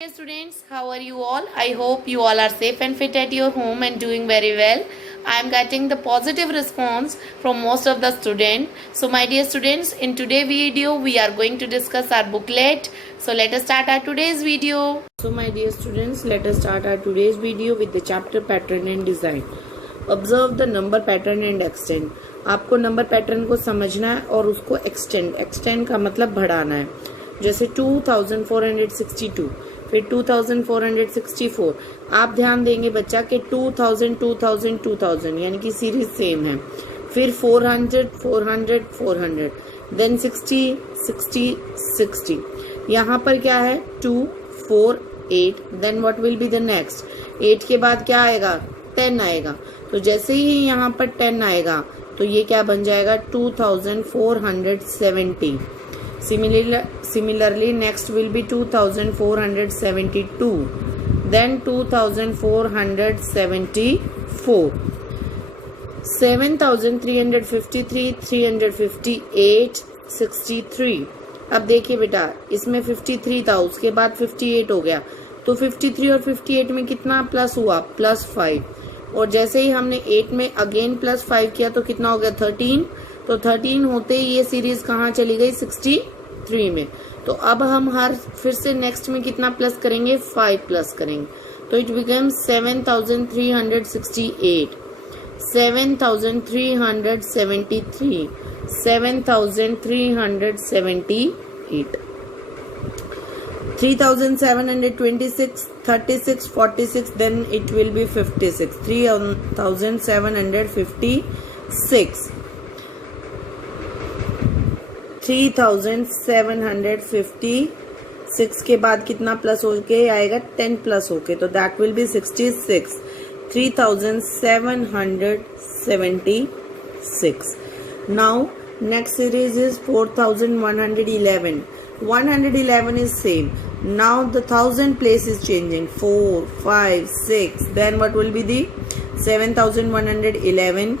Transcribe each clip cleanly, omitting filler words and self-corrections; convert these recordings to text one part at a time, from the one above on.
Dear students, how are you all? I hope you all are safe and fit at your home and doing very well. I am getting the positive response from most of the students. So my dear students, in today's video we are going to discuss our booklet. So let us start our today's video. So my dear students, let us start our today's video with the chapter pattern and design. Observe the number pattern and extend. आपको number pattern को समझना है और उसको extend का मतलब बढ़ाना है. जैसे 2462, फिर 2464. आप ध्यान देंगे बच्चा कि 2000 2000 2000 यानी कि सीरीज सेम है. फिर 400 400 400, देन 60 60 60. यहाँ पर क्या है 2 4 8. Then what will be the next. 8 के बाद क्या आएगा 10 आएगा. तो जैसे ही यहाँ पर 10 आएगा तो ये क्या बन जाएगा 2470. Similarly, next will be 2472, then 2474, 7353, 358, 63. अब देखिए बेटा, इसमें 53 था, उसके बाद 58 हो गया, तो 53 और 58 में कितना प्लस हुआ +5. और जैसे ही हमने 8 में अगेन +5 किया तो कितना हो गया 13. तो 13 होते ही ये सीरीज कहाँ चली गई 63 में. तो अब हम फिर से नेक्स्ट में कितना प्लस करेंगे 5 प्लस करेंगे. तो it become 7368, 7373, 7378, 3726, 36, 46, then it will be 56, 3756, 3756 के बाद कितना प्लस होके आएगा 10 प्लस होके, तो that will be 66, 3776. Now next series is 4111. 111 is same. Now the 1000 place is changing. 4, 5, 6. Then what will be the 7111,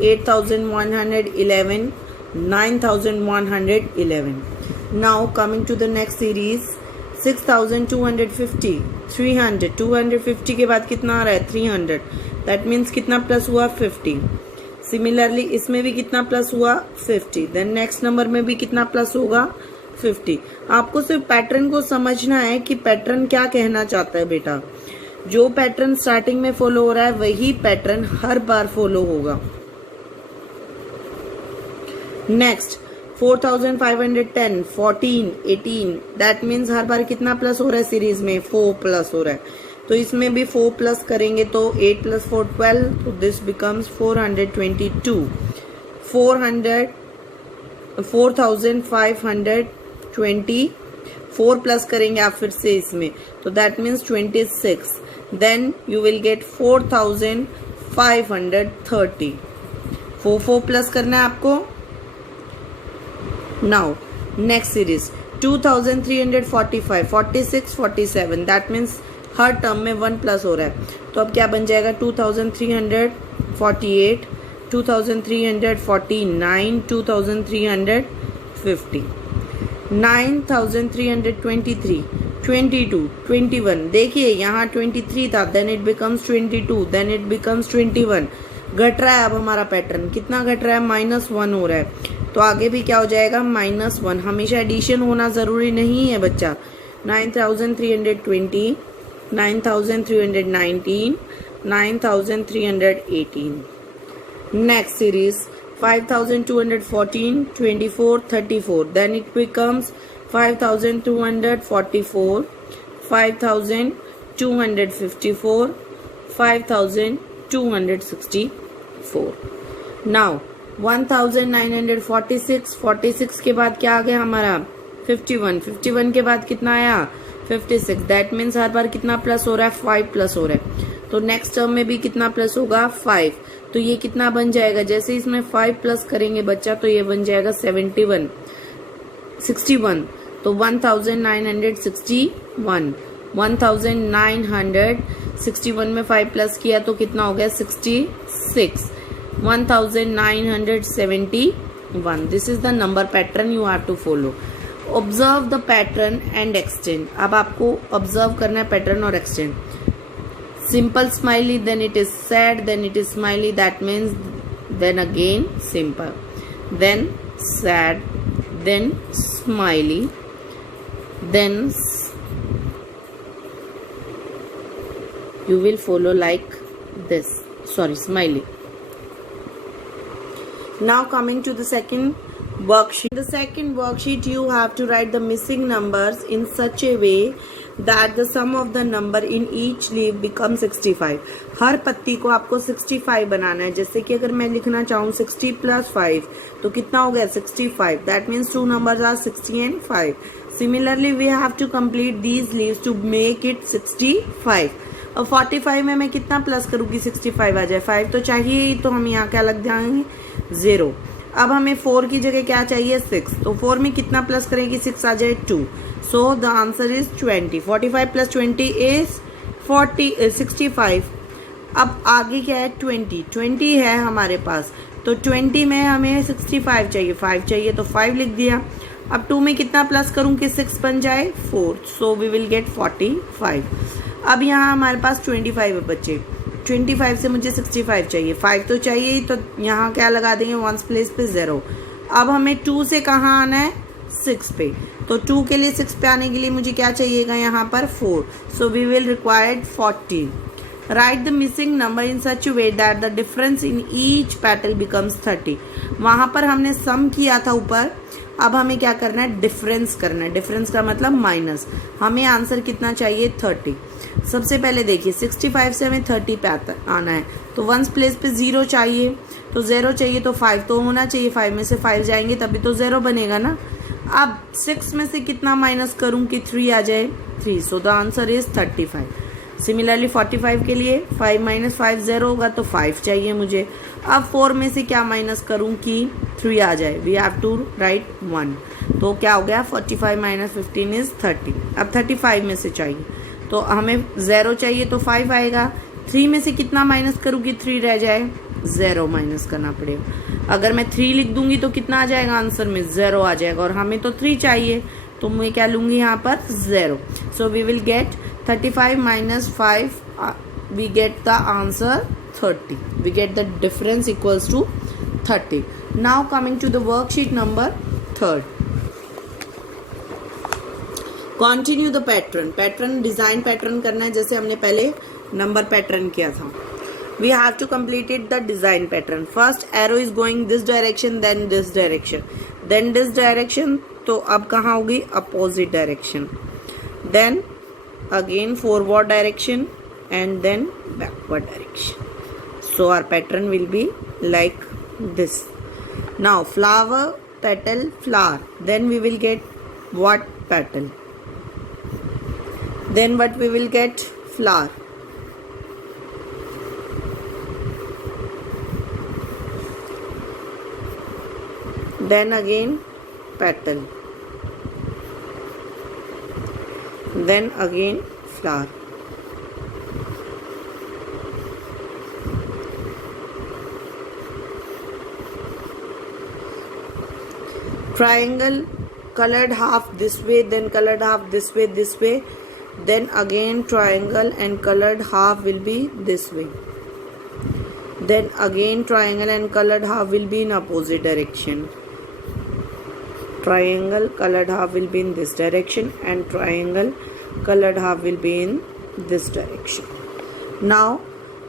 8111, 9111. Now coming to the next series 6250, 300. 250 के बाद कितना आ रहा है 300. That means कितना प्लस हुआ 50. Similarly इसमें भी कितना प्लस हुआ 50. Then next नंबर में भी कितना प्लस होगा 50. आपको सिर्फ पैटर्न को समझना है कि पैटर्न क्या कहना चाहता है बेटा. जो पैटर्न स्टार्टिंग में फॉलो हो रहा है वही पैटर्न हर बार फॉलो होगा. नेक्स्ट 4510, 14, 18. दैट मीन्स हर बार कितना प्लस हो रहा है सीरीज में 4 प्लस हो रहा है. तो इसमें भी 4 प्लस करेंगे तो 8 + 4 12. तो दिस बिकम्स 422. 4520. 4 प्लस करेंगे आप फिर से इसमें तो that means 26. Then you will get 4530. 4 plus करना है आपको. Now next series 2345, 46, 47. That means हर टर्म में 1 प्लस हो रहा है. तो अब क्या बन जाएगा 2348, 2349, 2350, 9323, 22, 21. देखिए यहाँ 23 था, then it becomes 22, then it becomes 21. घट रहा है अब हमारा पैटर्न. कितना घट रहा है -1 हो रहा है. तो आगे भी क्या हो जाएगा -1. हमेशा एडिशन होना जरूरी नहीं है बच्चा. 9320, 9319, 9318. Next series 5214, 24, 34. Then it becomes 5244, 5254, 5264. Now 1946, 46 के बाद क्या आ गया हमारा 51. 51 के बाद कितना आया 56. दैट मीन्स हर बार कितना प्लस हो रहा है 5 प्लस हो रहा है. तो नेक्स्ट टर्म में भी कितना प्लस होगा 5. तो ये कितना बन जाएगा जैसे इसमें 5 प्लस करेंगे बच्चा तो ये बन जाएगा 61. तो 1961. 1961 में 5 प्लस किया तो कितना हो गया 66. 1971. This is the number pattern you have to follow. Observe the pattern and extend. अब आपको ऑब्जर्व करना है पैटर्न और extend. Simple smiley, then it is sad, then it is smiley, that means then again simple, then sad, then smiley, then you will follow like this, sorry, smiley. Now coming to the second worksheet. The second worksheet you have to write the missing numbers in such a way that the sum of the number in each leaf becomes 65. हर पत्ती को आपको 65 बनाना है. जैसे कि अगर मैं लिखना चाहूँ 60 + 5 तो कितना हो गया 65. That means two numbers are 60 and 5. Similarly we have to complete these leaves to make it 65. और 45 में मैं कितना प्लस करूँगी 65 आ जाए. 5 तो चाहिए ही, तो हम यहाँ क्या लग जाएंगे 0. अब हमें 4 की जगह क्या चाहिए 6. तो 4 में कितना प्लस करेंगे 6 आ जाए 2. So the answer is 20. 45 + 20 is 65. अब आगे क्या है 20 है हमारे पास. तो 20 में हमें 65 चाहिए, 5 चाहिए तो 5 लिख दिया. अब 2 में कितना प्लस करूँ कि 6 बन जाए 4. So we will get 45. अब यहाँ हमारे पास 25 है बच्चे. 25 से मुझे 65 चाहिए, 5 तो चाहिए ही, तो यहाँ क्या लगा देंगे 1 प्लेस पे 0. अब हमें 2 से कहाँ आना है 6 पे. तो 2 के लिए 6 पे आने के लिए मुझे क्या चाहिएगा यहाँ पर 4. So we will required 40. Write the missing number in such way that the difference in each petal becomes 30. वहाँ पर हमने सम किया था ऊपर. अब हमें क्या करना है डिफरेंस करना है. डिफरेंस का मतलब माइनस. हमें आंसर कितना चाहिए 30. सबसे पहले देखिए 65 से हमें 30 पे आना है. तो 1 प्लेस पे 0 चाहिए. तो 0 चाहिए तो 5 तो होना चाहिए. 5 में से 5 जाएंगे तभी तो 0 बनेगा ना. अब 6 में से कितना माइनस करूं कि 3 आ जाए 3. So the answer is 35. Similarly 45 के लिए 5 - 5 0 होगा तो 5 चाहिए मुझे. अब 4 में से क्या माइनस करूं कि 3 आ जाए. We have to write 1. तो क्या हो गया 45 - 15 इज 30. अब 35 में से चाहिए तो हमें 0 चाहिए तो 5 आएगा. 3 में से कितना माइनस करूँ कि 3 रह जाए 0 माइनस करना पड़ेगा. अगर मैं 3 लिख दूंगी तो कितना आ जाएगा आंसर में 0 आ जाएगा. और हमें तो 3 चाहिए तो मैं क्या लूँगी यहाँ पर 0. So we will get 35 - 5 we get the answer 30. We get the difference equals to 30. Now coming to the worksheet number 3. Continue the pattern. Pattern design pattern करना है जैसे हमने पहले नंबर पैटर्न किया था. We have to complete it the design pattern. First arrow is going this direction, then this direction, then this direction. तो अब कहाँ होगी opposite direction, then again forward direction and then backward direction. So our pattern will be like this. Now flower petal flower, then we will get what petal, then what we will get flower, then again petal, then again flower. Triangle colored half this way, then colored half this way, then again triangle and colored half will be this way, then again triangle and colored half will be in opposite direction. Triangle colored half will be in this direction and triangle colored half will be in this direction. Now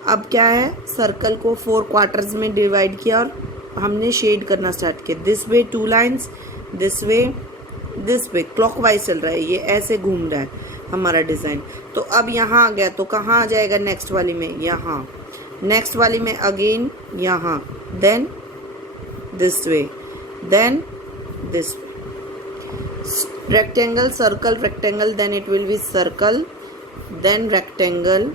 अब क्या है, circle को 4 quarters में divide किया और हमने shade करना start किया. This way 2 lines, this way clockwise चल रहा है, ये ऐसे घूम रहा है हमारा डिज़ाइन. तो अब यहाँ आ गया तो कहाँ आ जाएगा नेक्स्ट वाली में, यहाँ, नेक्स्ट वाली में अगेन यहाँ, then this way, then this way. Rectangle circle rectangle, then it will be circle, then rectangle,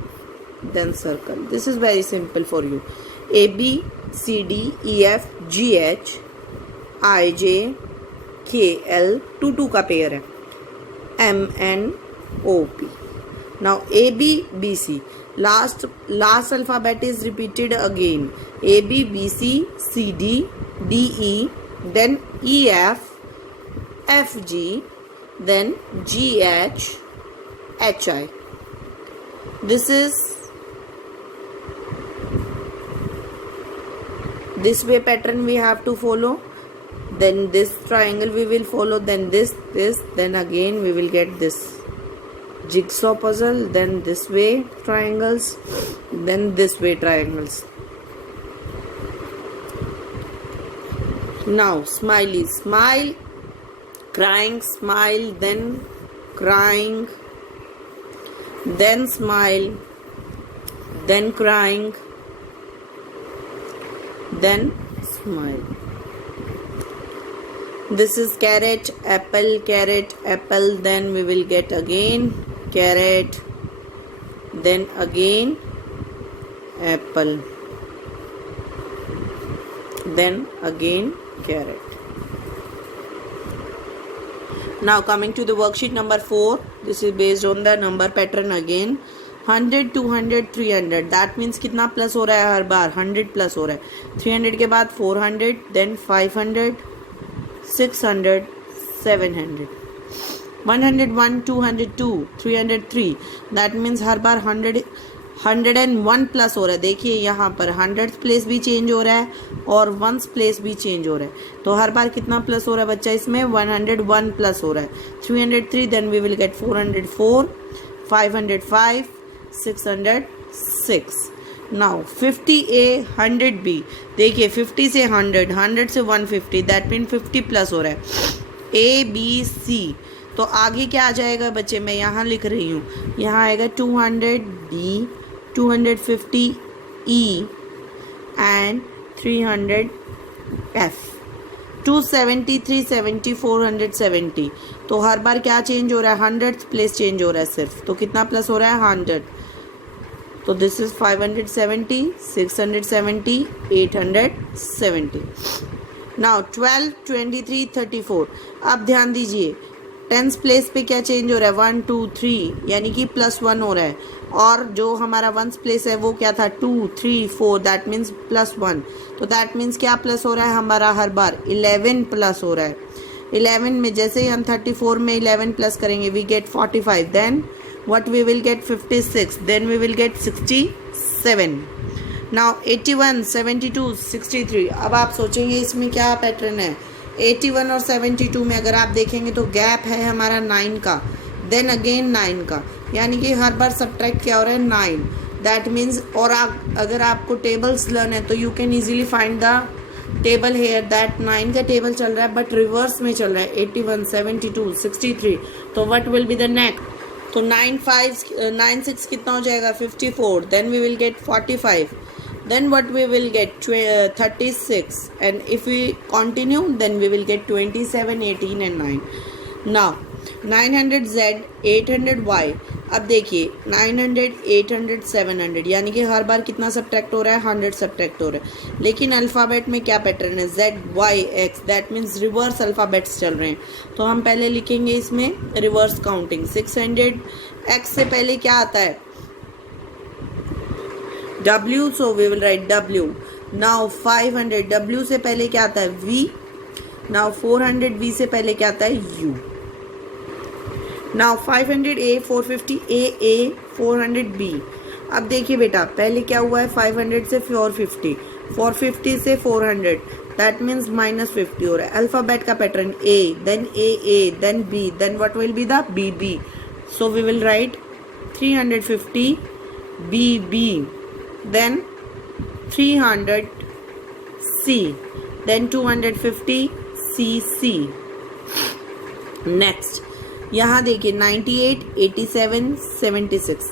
then circle. This is very simple for you. A B C D E F G H I J K L 2 का pair है, M N O P. Now A B B C, last alphabet is repeated again. A B B C C D D E, then E F F G then GH, HI. This way pattern we have to follow. Then this triangle we will follow, then this, then again we will get this jigsaw puzzle, then this way triangles, then this way triangles. Now smiley, smile, crying, smile, then crying, then smile, then crying, then smile. This is carrot, apple, then we will get again carrot, then again apple, then again carrot. Now coming to the worksheet number 4, this is based on the number pattern again. 100, 200, 300, that means कितना plus हो रहा है हर बार 100 plus हो रहा है. 300 के बाद 400, then 500, 600, 700, 101, 202, 303, that means her bar 101 plus हो रहा है. देखिए यहाँ पर 100th प्लेस भी चेंज हो रहा है और 1st प्लेस भी चेंज हो रहा है. तो हर बार कितना प्लस हो रहा है बच्चा इसमें 101 प्लस हो रहा है. 303, then we will get 404, 505, 606. Now 50A 100B, देखिए 50 से 100, 100 से 150, दैट मीन 50 प्लस हो रहा है. ABC, तो आगे क्या आ जाएगा बच्चे, मैं यहाँ लिख रही हूँ, यहाँ आएगा 200B, 250E and 300F, 270, 370, 470. तो हर बार क्या चेंज हो रहा है, 100th प्लेस चेंज हो रहा है सिर्फ. तो कितना प्लस हो रहा है 100. तो दिस इज 570, 670, 870. नाउ 12, 23, 34. अब ध्यान दीजिए 10th प्लेस पे क्या चेंज हो रहा है 1, 2, 3, यानी कि +1 हो रहा है. और जो हमारा 1st प्लेस है वो क्या था 2, 3, 4, दैट मीन्स +1. तो दैट मीन्स क्या प्लस हो रहा है हमारा हर बार 11 प्लस हो रहा है. 11 में जैसे ही हम 34 में 11 प्लस करेंगे we get 45, then what we will get 56, then we will get 67. now 81, 72, 63. अब आप सोचेंगे इसमें क्या पैटर्न है. 81 और 72 में अगर आप देखेंगे तो गैप है हमारा 9 का, देन अगेन 9 का, यानी कि हर बार सब्ट्रैक्ट क्या हो रहा है 9. दैट मीन्स, और अगर आपको टेबल्स लर्न है तो you can easily find the table here. That 9 का टेबल चल रहा है बट रिवर्स में चल रहा है 81, 72, 63. तो what will be the next. तो 96 कितना हो जाएगा 54, then we will get 45, then what we will get 36, and if we continue then we will get 27, 18 and 9. now 900Z, 800Y. अब देखिए 900, 800, 700, यानी कि हर बार कितना सब्ट्रैक्ट हो रहा है 100 सब्ट्रैक्ट हो रहा है. लेकिन अल्फ़ाबेट में क्या पैटर्न है Z, Y, X, that means reverse alphabets चल रहे हैं. तो हम पहले लिखेंगे इसमें रिवर्स काउंटिंग. 600 X से पहले क्या आता है W, so we will write W. now 500 W से पहले क्या आता है V. now 400 V से पहले क्या आता है U. now 500 A, 450 A, 400 B. अब देखिए बेटा पहले क्या हुआ है 500 से 450, 450 से 400, दैट मीन्स -50 हो रहा है. अल्फ़ाबेट का pattern A, then A, then B, then what will be the BB. So we will write 350 BB, then 300 C, then 250 CC. Next यहाँ देखिए 98, 87, 76.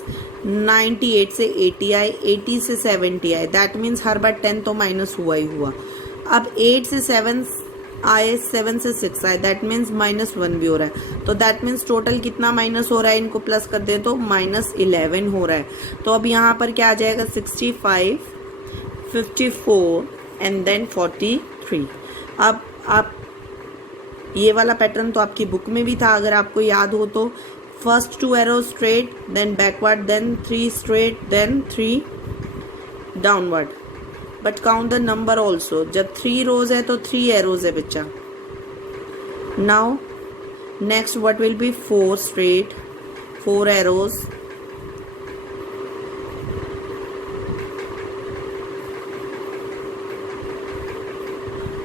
98 से 80 आए, 80 से 70 आए, दैट मीन्स हर बार 10 तो माइनस हुआ ही हुआ. अब 8 से 7 आए, 7 से 6 आए, दैट मीन्स -1 भी हो रहा है. तो दैट मीन्स टोटल कितना माइनस हो रहा है, इनको प्लस कर दें तो -11 हो रहा है. तो अब यहाँ पर क्या आ जाएगा 65, 54 एंड देन 43. अब आप ये वाला पैटर्न तो आपकी बुक में भी था अगर आपको याद हो तो. First 2 arrow straight, then backward, then 3 straight, then 3 downward. But count the number also. जब 3 रोज है तो 3 एरोज है बच्चा. Now Next, what will be 4 straight, 4 arrows,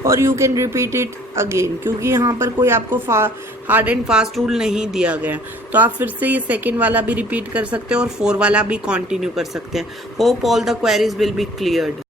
और you can repeat it again, क्योंकि यहाँ पर कोई आपको हार्ड एंड फास्ट रूल नहीं दिया गया, तो आप फिर से ये सेकेंड वाला भी रिपीट कर सकते हैं और 4 वाला भी कंटिन्यू कर सकते हैं। Hope all the queries will be cleared.